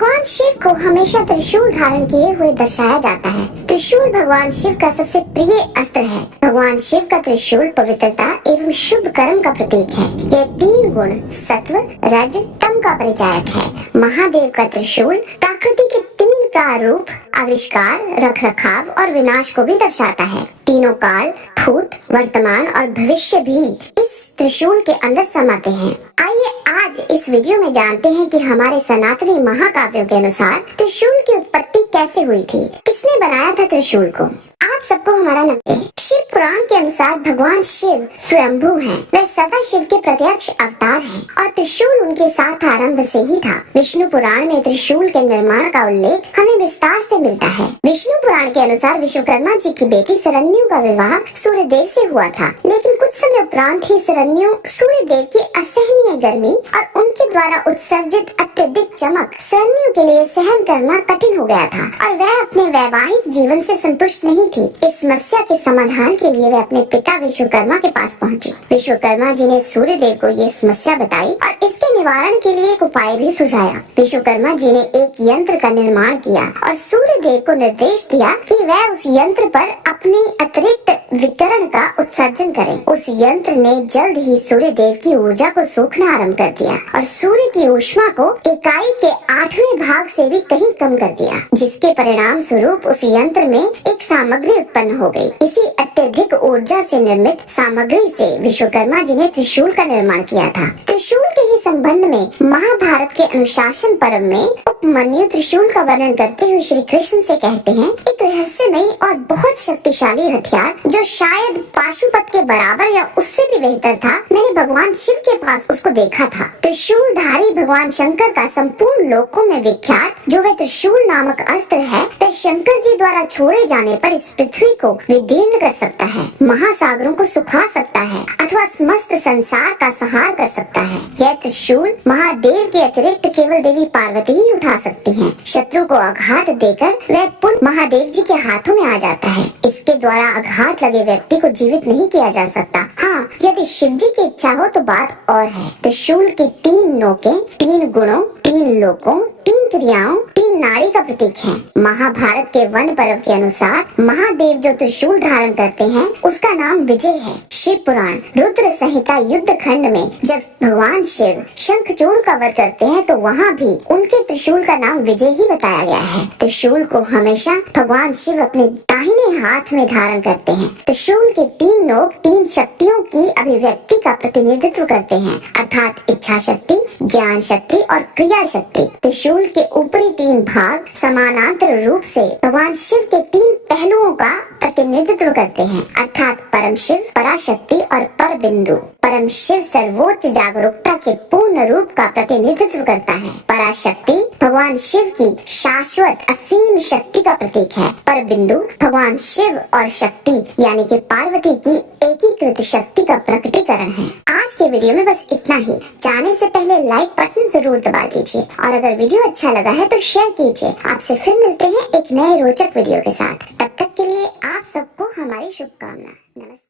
भगवान शिव को हमेशा त्रिशूल धारण किए हुए दर्शाया जाता है। त्रिशूल भगवान शिव का सबसे प्रिय अस्त्र है। भगवान शिव का त्रिशूल पवित्रता एवं शुभ कर्म का प्रतीक है। यह 3 गुण सत्व, रज, तम का परिचायक है। महादेव का त्रिशूल प्रकृति के 3 प्रारूप आविष्कार, रख रखाव और विनाश को भी दर्शाता है। तीनों काल, भूत, वर्तमान और भविष्य भी इस त्रिशूल के अंदर समाते हैं। आइए आज इस वीडियो में जानते हैं कि हमारे सनातनी महाकाव्यों के अनुसार त्रिशूल की उत्पत्ति कैसे हुई थी, किसने बनाया था त्रिशूल को। आप सबको हमारा नमस्ते। शिव पुराण के अनुसार भगवान शिव स्वयंभू हैं। वे सदा शिव के प्रत्यक्ष अवतार हैं और त्रिशूल उनके साथ आरंभ से ही था। विष्णु पुराण में त्रिशूल के निर्माण का उल्लेख हमें विस्तार से मिलता है। विष्णु पुराण के अनुसार विश्वकर्मा जी की बेटी सरन्यु का विवाह सूर्य देव से हुआ था, लेकिन कुछ समय उपरांत ही सरन्यु सूर्य देव की असहनीय गर्मी और उनके द्वारा उत्सर्जित अत्यधिक चमक सरन्यु के लिए सहन करना कठिन हो गया था और वह अपने वैवाहिक जीवन से संतुष्ट नहीं थी। इस समस्या के समाधान के लिए वे अपने पिता विश्वकर्मा के पास पहुंची। विश्वकर्मा जी ने सूर्य देव को ये समस्या बताई और इसके निवारण के लिए एक उपाय भी सुझाया। विश्वकर्मा जी ने एक यंत्र का निर्माण किया और सूर्य देव को निर्देश दिया कि वह उस यंत्र पर अपनी अतिरिक्त विकिरण का उत्सर्जन करें। उस यंत्र ने जल्द ही सूर्य देव की ऊर्जा को सोखना आरंभ कर दिया और सूर्य की ऊष्मा को इकाई के 8वें भाग से भी कहीं कम कर दिया, जिसके परिणाम स्वरूप उस यंत्र में एक सामग्री उत्पन्न हो गई। इसी अत्यधिक ऊर्जा से निर्मित सामग्री से विश्वकर्मा जी ने त्रिशूल का निर्माण किया था। त्रिशूल के ही संबंध में महाभारत के अनुशासन पर्व में उपमन्यु त्रिशूल का वर्णन करते हुए श्री कृष्ण से कहते हैं, एक रहस्यमयी और बहुत शक्तिशाली हथियार जो शायद पाशुपत के बराबर या उससे भी बेहतर था, मैंने भगवान शिव के पास उसको देखा था। त्रिशूलधारी भगवान शंकर का संपूर्ण लोकों में विख्यात जो वह त्रिशूल नामक अस्त्र है, वह शंकर जी द्वारा छोड़े जाने पर इस पृथ्वी को विदीर्ण कर सकता है, महासागरों को सुखा सकता है अथवा समस्त संसार का संहार कर सकता है। यह त्रिशूल महादेव के अतिरिक्त केवल देवी पार्वती ही उठा सकती हैं। शत्रु को आघात देकर वह पुनः महादेव जी के हाथों में आ जाता है। इसके द्वारा आघात लगे व्यक्ति को जीवित नहीं किया जा सकता। हाँ, यदि शिव जी की इच्छा हो तो बात और है। त्रिशूल की 3 नोकें 3 गुणों, 3 लोकों, 3 क्रियाओं, 3 नाड़ी का प्रतीक है। महाभारत के वन पर्व के अनुसार महादेव जो त्रिशूल धारण करते हैं उसका नाम विजय है। शिव पुराण रुद्र संहिता युद्ध खंड में जब भगवान शिव शंखचूड़ का वध करते हैं तो वहाँ भी उनके त्रिशूल का नाम विजय ही बताया गया है। त्रिशूल को हमेशा भगवान शिव अपने दाहिने हाथ में धारण करते हैं। त्रिशूल के 3 नोक 3 शक्तियों की अभिव्यक्ति का प्रतिनिधित्व करते हैं, अर्थात इच्छा शक्ति, ज्ञान शक्ति और क्रिया शक्ति। त्रिशूल के ऊपरी 3 भाग समानांतर रूप से भगवान शिव के 3 पहलुओं का प्रतिनिधित्व करते हैं, अर्थात परम शिव, पराशक्ति और पर बिंदु। परम शिव सर्वोच्च जागरूकता के पूर्ण रूप का प्रतिनिधित्व करता है। पराशक्ति भगवान शिव की शाश्वत असीम शक्ति का प्रतीक है। पर बिंदु भगवान शिव और शक्ति यानी कि पार्वती की एकीकृत शक्ति का प्रकटीकरण है। आज के वीडियो में बस इतना ही। जाने से पहले लाइक बटन जरूर दबा दीजिए और अगर वीडियो अच्छा लगा है तो शेयर कीजिए। आपसे फिर मिलते हैं एक नए रोचक वीडियो के साथ। तब तक के लिए आप सबको हमारी शुभकामना। नमस्कार।